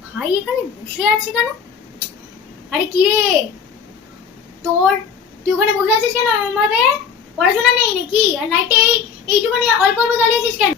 ভাই এখানে বসে আছে কেন? আরে কি রে? তোর, তুই ওখানে বসে আছিস কেন ভাবে পড়াশোনা নেই নাকি? আর লাইটে এই এইটুখানি অল্প অল্প জ্বালিয়েছিস কেন?